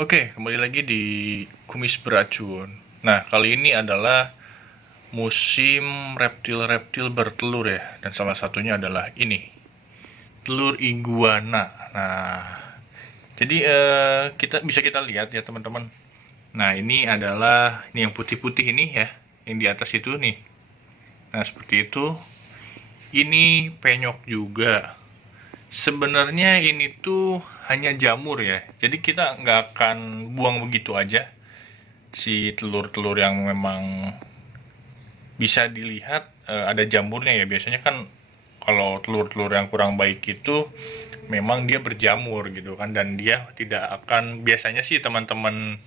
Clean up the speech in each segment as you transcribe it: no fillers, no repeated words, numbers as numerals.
Oke, kembali lagi di Kumis Beracun. Nah, kali ini adalah musim reptil-reptil bertelur ya, dan salah satunya adalah ini, telur iguana. Nah, jadi kita lihat ya teman-teman. Nah, ini adalah ini yang putih-putih ini ya, yang di atas itu nih. Nah, seperti itu. Ini penyok juga. Sebenarnya ini tuh hanya jamur ya, jadi kita nggak akan buang begitu aja si telur-telur yang memang bisa dilihat ada jamurnya ya. Biasanya kan kalau telur-telur yang kurang baik itu memang dia berjamur gitu kan, dan dia tidak akan, biasanya sih teman-teman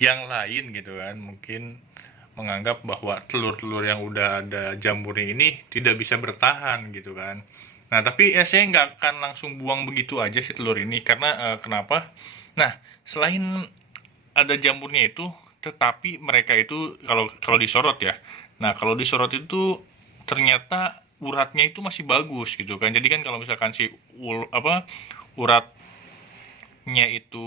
yang lain gitu kan mungkin menganggap bahwa telur-telur yang udah ada jamurnya ini tidak bisa bertahan gitu kan. Nah, tapi ya saya nggak akan langsung buang begitu aja si telur ini, karena kenapa? Nah, selain ada jamurnya itu, tetapi mereka itu kalau kalau disorot ya. Nah, kalau disorot itu ternyata uratnya itu masih bagus gitu kan. Jadi kan kalau misalkan si uratnya itu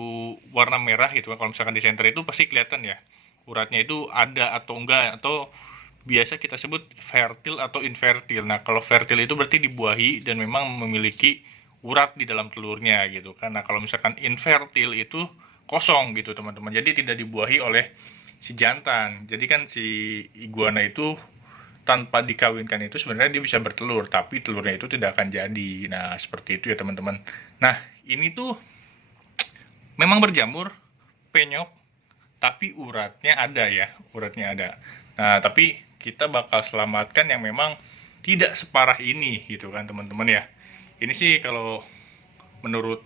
warna merah gitu kan, kalau misalkan di center itu pasti kelihatan ya. Uratnya itu ada atau enggak, atau biasa kita sebut fertil atau infertil. Nah, kalau fertil itu berarti dibuahi dan memang memiliki urat di dalam telurnya gitu kan. Nah, kalau misalkan infertil itu kosong gitu teman-teman. Jadi tidak dibuahi oleh si jantan. Jadi kan si iguana itu tanpa dikawinkan itu sebenarnya dia bisa bertelur, tapi telurnya itu tidak akan jadi. Nah, seperti itu ya teman-teman. Nah, ini tuh memang berjamur, penyok, tapi uratnya ada ya, uratnya ada. Nah, tapi kita bakal selamatkan yang memang tidak separah ini gitu kan teman-teman ya. Ini sih kalau menurut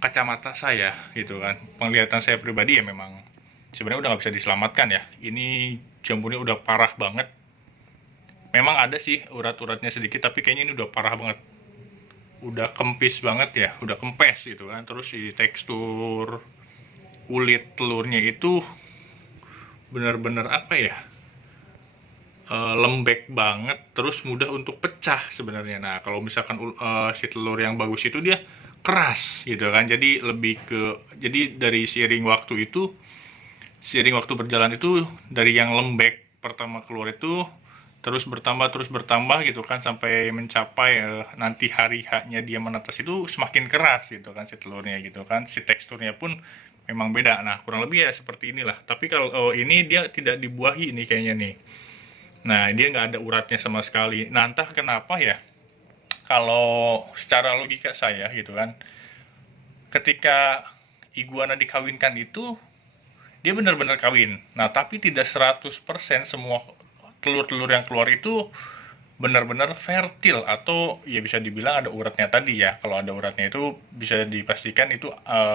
kacamata saya gitu kan, penglihatan saya pribadi ya, memang sebenarnya udah nggak bisa diselamatkan ya. Ini jamurnya udah parah banget. Memang ada sih urat-uratnya sedikit, tapi kayaknya ini udah parah banget. Udah kempis banget ya, udah kempes gitu kan. Terus si tekstur kulit telurnya itu benar-benar apa ya, lembek banget, terus mudah untuk pecah sebenarnya. Nah, kalau misalkan si telur yang bagus itu dia keras gitu kan. Jadi lebih ke, jadi dari seiring waktu berjalan itu, dari yang lembek pertama keluar itu terus bertambah gitu kan, sampai mencapai nanti hari haknya dia menetas itu semakin keras gitu kan si telurnya gitu kan. Si teksturnya pun memang beda. Nah, kurang lebih ya seperti inilah. Tapi kalau ini dia tidak dibuahi nih kayaknya nih. Nah, dia nggak ada uratnya sama sekali. Nah, entah kenapa ya, kalau secara logika saya gitu kan, ketika iguana dikawinkan itu, dia benar-benar kawin. Nah, tapi tidak 100% semua telur-telur yang keluar itu benar-benar fertil, atau ya bisa dibilang ada uratnya tadi ya. Kalau ada uratnya itu bisa dipastikan itu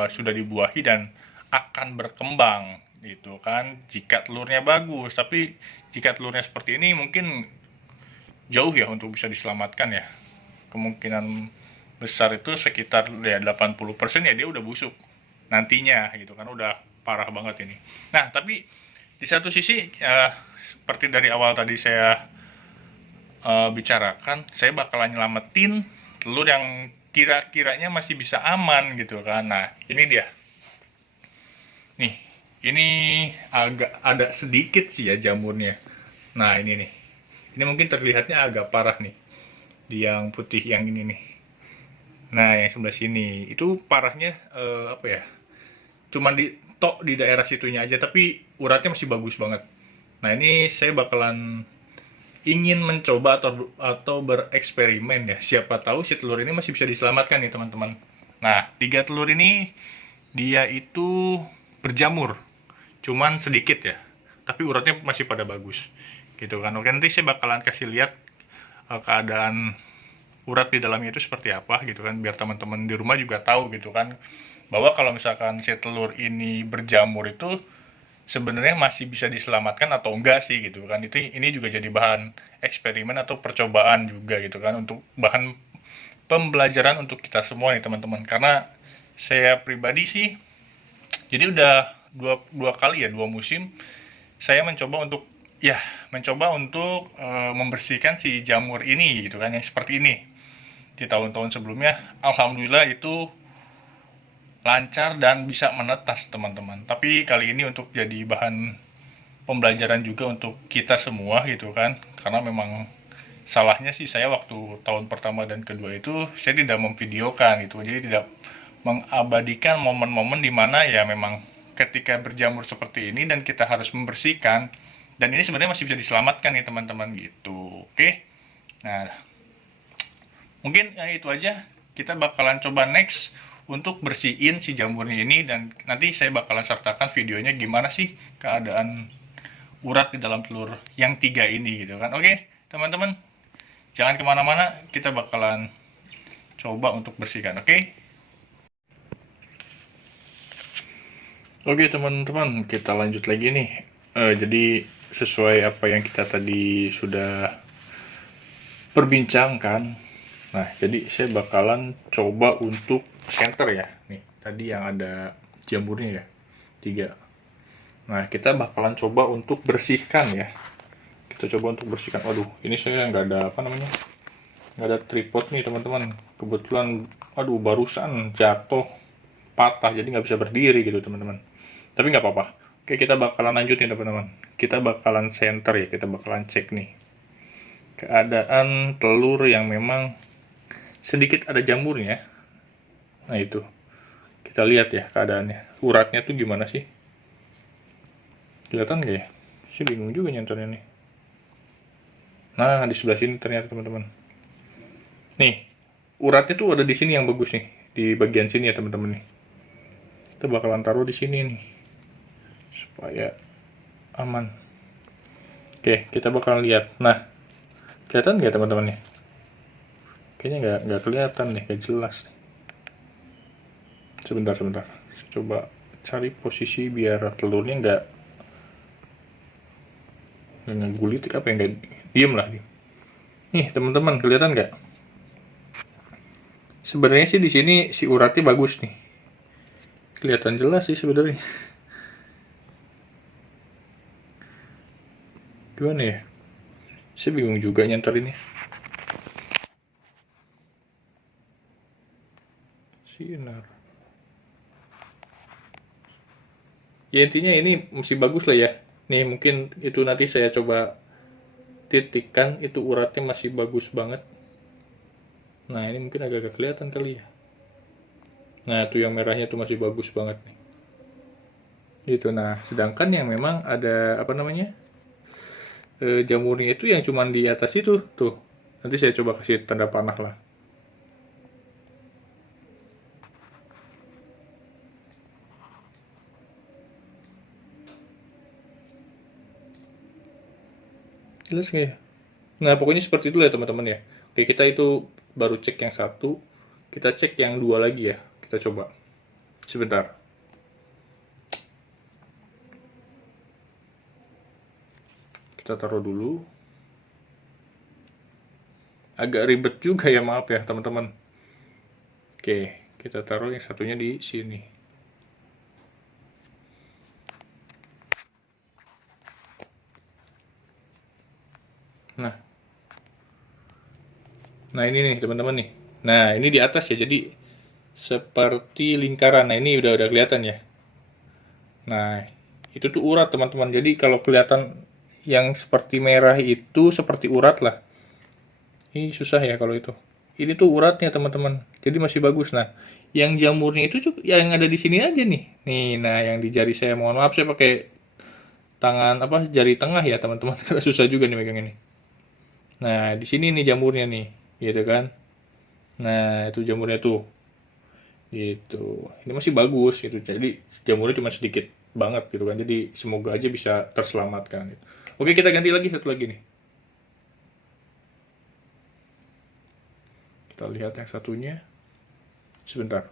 sudah dibuahi dan akan berkembang gitu kan, jika telurnya bagus. Tapi jika telurnya seperti ini mungkin jauh ya untuk bisa diselamatkan ya. Kemungkinan besar itu sekitar ya 80% ya dia udah busuk nantinya gitu kan, udah parah banget ini. Nah, tapi di satu sisi seperti dari awal tadi saya bicarakan, saya bakalan nyelamatin telur yang kira-kiranya masih bisa aman gitu kan. Nah, ini dia. Nih, ini agak ada sedikit sih ya jamurnya. Nah, ini nih. Ini mungkin terlihatnya agak parah nih. Di yang putih yang ini nih. Nah, yang sebelah sini itu parahnya apa ya? Cuman di tok di daerah situnya aja, tapi uratnya masih bagus banget. Nah, ini saya bakalan ingin mencoba atau bereksperimen ya. Siapa tahu si telur ini masih bisa diselamatkan nih teman-teman. Nah, 3 telur ini dia itu berjamur, cuman sedikit ya. Tapi uratnya masih pada bagus, gitu kan. Oke, nanti saya bakalan kasih lihat keadaan urat di dalamnya itu seperti apa gitu kan, biar teman-teman di rumah juga tahu gitu kan, bahwa kalau misalkan si telur ini berjamur itu sebenarnya masih bisa diselamatkan atau enggak sih gitu kan. Itu ini juga jadi bahan eksperimen atau percobaan juga gitu kan, untuk bahan pembelajaran untuk kita semua nih teman-teman. Karena saya pribadi sih, jadi udah dua kali ya, 2 musim saya mencoba untuk membersihkan si jamur ini gitu kan, yang seperti ini. Di tahun-tahun sebelumnya alhamdulillah itu lancar dan bisa menetas teman-teman. Tapi kali ini untuk jadi bahan pembelajaran juga untuk kita semua gitu kan, karena memang salahnya sih saya waktu tahun pertama dan kedua itu saya tidak memvideokan gitu, jadi tidak mengabadikan momen-momen dimana ya memang ketika berjamur seperti ini dan kita harus membersihkan, dan ini sebenarnya masih bisa diselamatkan nih teman-teman gitu. Oke, nah mungkin ya itu aja, kita bakalan coba next untuk bersihin si jamurnya ini, dan nanti saya bakalan sertakan videonya gimana sih keadaan urat di dalam telur yang 3 ini gitu kan. Oke teman-teman, jangan kemana-mana, kita bakalan coba untuk bersihkan. Oke teman-teman, kita lanjut lagi nih. Jadi sesuai apa yang kita tadi sudah perbincangkan, nah jadi saya bakalan coba untuk center ya. Nih tadi yang ada jamurnya ya 3. Nah kita bakalan coba untuk bersihkan ya. Kita coba untuk bersihkan. Waduh, ini saya nggak ada apa namanya, nggak ada tripod nih teman-teman. Kebetulan aduh barusan jatuh patah, jadi nggak bisa berdiri gitu teman-teman. Tapi nggak apa-apa. Oke, kita bakalan lanjutin teman-teman. Kita bakalan center ya, kita bakalan cek nih keadaan telur yang memang sedikit ada jamurnya. Nah itu kita lihat ya keadaannya, uratnya tuh gimana sih, kelihatan nggak ya? Saya bingung juga nyentornya nih. Nah di sebelah sini ternyata teman-teman, nih uratnya tuh ada di sini yang bagus nih, di bagian sini ya teman-teman nih. Kita bakalan taruh di sini nih supaya aman. Oke, kita bakalan lihat. Nah kelihatan nggak teman-teman nih? Kayaknya nggak kelihatan nih, nggak jelas nih. Sebentar. Saya coba cari posisi biar telurnya nggak ngegulitik apa ya, nggak diem lah. Nih teman-teman, kelihatan nggak? Sebenarnya sih di sini si uratnya bagus nih. Kelihatan jelas sih sebenarnya. Gimana ya? Saya bingung juga nyentar ini. Sinar. Ya intinya ini masih bagus lah ya. Nih mungkin itu nanti saya coba titikkan, itu uratnya masih bagus banget. Nah ini mungkin agak kelihatan kali ya. Nah itu yang merahnya tuh masih bagus banget nih. Itu. Nah sedangkan yang memang ada apa namanya, jamurnya itu yang cuman di atas itu tuh. Nanti saya coba kasih tanda panah lah. Jelas nggak ya? Nah pokoknya seperti itu ya teman-teman ya. Oke, kita itu baru cek yang 1, kita cek yang 2 lagi ya. Kita coba sebentar. Kita taruh dulu. Agak ribet juga ya, maaf ya teman-teman. Oke, kita taruh yang satunya di sini. Nah ini nih teman-teman nih. Nah ini di atas ya, jadi seperti lingkaran. Nah ini udah kelihatan ya. Nah itu tuh urat teman-teman. Jadi kalau kelihatan yang seperti merah itu seperti urat lah. Ini susah ya kalau itu. Ini tuh uratnya teman-teman. Jadi masih bagus. Nah yang jamurnya itu juga yang ada di sini aja nih. Nih, nah yang di jari saya, mohon maaf saya pakai tangan apa, jari tengah ya teman-teman. Karena susah juga nih megang ini. Nah di sini nih jamurnya nih, gitu kan. Nah itu jamurnya tuh, gitu. Ini masih bagus gitu. Jadi jamurnya cuma sedikit banget gitu kan. Jadi semoga aja bisa terselamatkan. Gitu. Oke, kita ganti lagi satu lagi nih. Kita lihat yang satunya. Sebentar.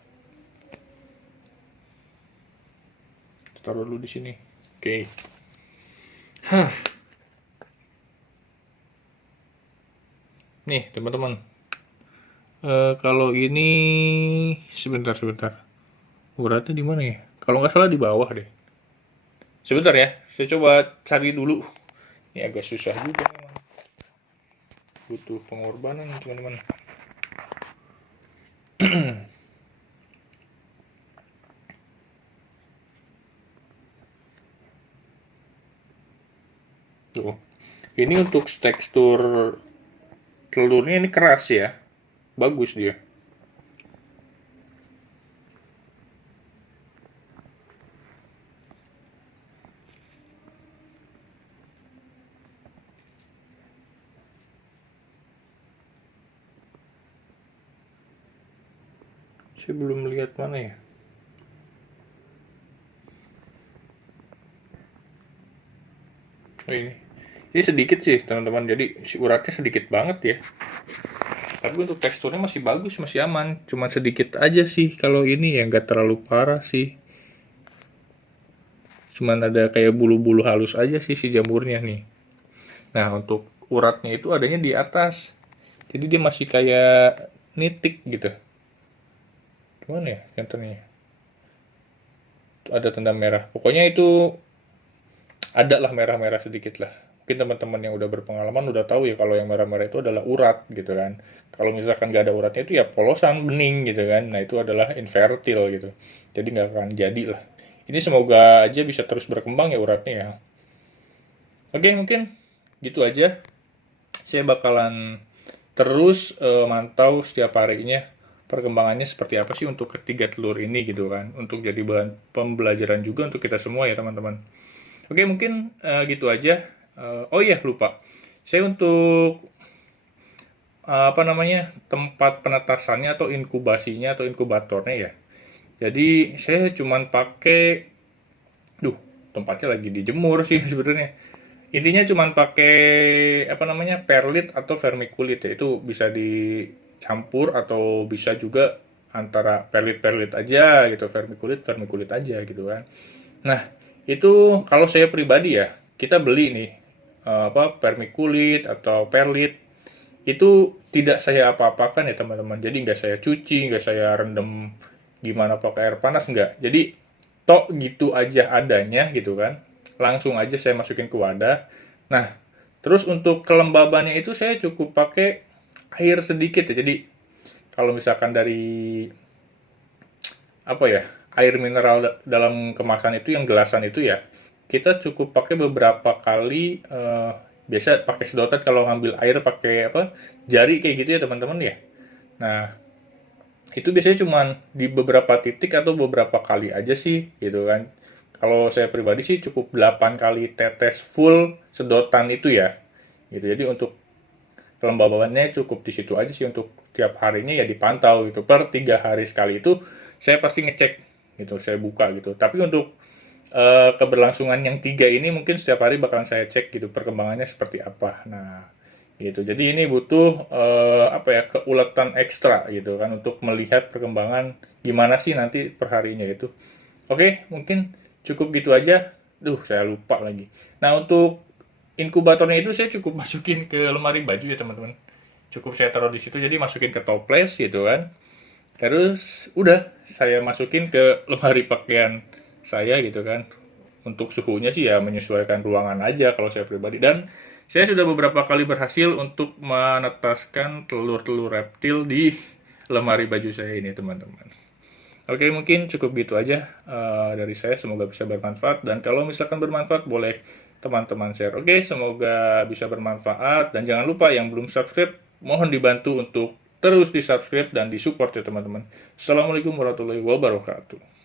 Kita taruh dulu di sini. Oke. Nih teman-teman. Kalau ini sebentar. Uratnya di mana ya? Kalau nggak salah di bawah deh. Sebentar ya, saya coba cari dulu. Ini agak susah juga memang. Butuh pengorbanan teman-teman. Tuh. Ini untuk tekstur telurnya ini keras ya. Bagus dia. Saya belum lihat mana ya. Oh, ini sedikit sih teman-teman, jadi si uratnya sedikit banget ya. Tapi untuk teksturnya masih bagus, masih aman. Cuma sedikit aja sih kalau ini ya, nggak terlalu parah sih. Cuman ada kayak bulu-bulu halus aja sih si jamurnya nih. Nah, untuk uratnya itu adanya di atas. Jadi dia masih kayak nitik gitu. Gimana ya contohnya? Ada tanda merah. Pokoknya itu ada lah merah-merah sedikit lah. Mungkin teman-teman yang udah berpengalaman udah tahu ya kalau yang merah-merah itu adalah urat gitu kan. Kalau misalkan nggak ada uratnya itu ya polosan bening gitu kan. Nah itu adalah infertil gitu. Jadi nggak akan jadi lah. Ini semoga aja bisa terus berkembang ya uratnya ya. Oke mungkin gitu aja. Saya bakalan terus mantau setiap harinya perkembangannya seperti apa sih untuk ketiga telur ini gitu kan. Untuk jadi bahan pembelajaran juga untuk kita semua ya teman-teman. Oke, mungkin gitu aja. Oh iya, lupa. Saya untuk apa namanya tempat penetasannya atau inkubasinya atau inkubatornya ya. Jadi saya cuman pakai, tempatnya lagi dijemur sih sebenarnya. Intinya cuman pakai apa namanya perlit atau vermiculit ya. Itu bisa dicampur atau bisa juga antara perlit-perlit aja gitu, vermiculit aja gitu kan. Nah, itu kalau saya pribadi ya, kita beli nih apa vermiculit atau perlit itu tidak saya apa-apakan ya teman-teman. Jadi nggak saya cuci, nggak saya rendam gimana pakai air panas nggak. Jadi tok gitu aja adanya gitu kan. Langsung aja saya masukin ke wadah. Nah, terus untuk kelembabannya itu saya cukup pakai air sedikit ya. Jadi kalau misalkan dari apa ya air mineral dalam kemasan itu yang gelasan itu ya kita cukup pakai beberapa kali biasa pakai sedotan kalau ngambil air pakai apa jari kayak gitu ya teman-teman ya. Nah itu biasanya cuman di beberapa titik atau beberapa kali aja sih gitu kan. Kalau saya pribadi sih cukup 8 kali tetes full sedotan itu ya gitu. Jadi untuk kelembabannya cukup di situ aja sih untuk tiap harinya ya dipantau gitu per 3 hari sekali itu saya pasti ngecek gitu saya buka gitu tapi untuk keberlangsungan yang 3 ini mungkin setiap hari bakalan saya cek gitu perkembangannya seperti apa. Nah gitu jadi ini butuh apa ya keuletan ekstra gitu kan untuk melihat perkembangan gimana sih nanti perharinya itu. Oke mungkin cukup gitu aja. Saya lupa lagi. Nah untuk inkubatornya itu saya cukup masukin ke lemari baju ya teman-teman. Cukup saya taruh di situ jadi masukin ke toples gitu kan. Terus udah saya masukin ke lemari pakaian saya gitu kan. Untuk suhunya sih ya menyesuaikan ruangan aja kalau saya pribadi. Dan saya sudah beberapa kali berhasil untuk menetaskan telur-telur reptil di lemari baju saya ini teman-teman. Oke, mungkin cukup gitu aja dari saya. Semoga bisa bermanfaat. Dan kalau misalkan bermanfaat, boleh teman-teman share. Oke, semoga bisa bermanfaat. Dan jangan lupa yang belum subscribe, mohon dibantu untuk terus di subscribe dan di support ya teman-teman. Assalamualaikum warahmatullahi wabarakatuh.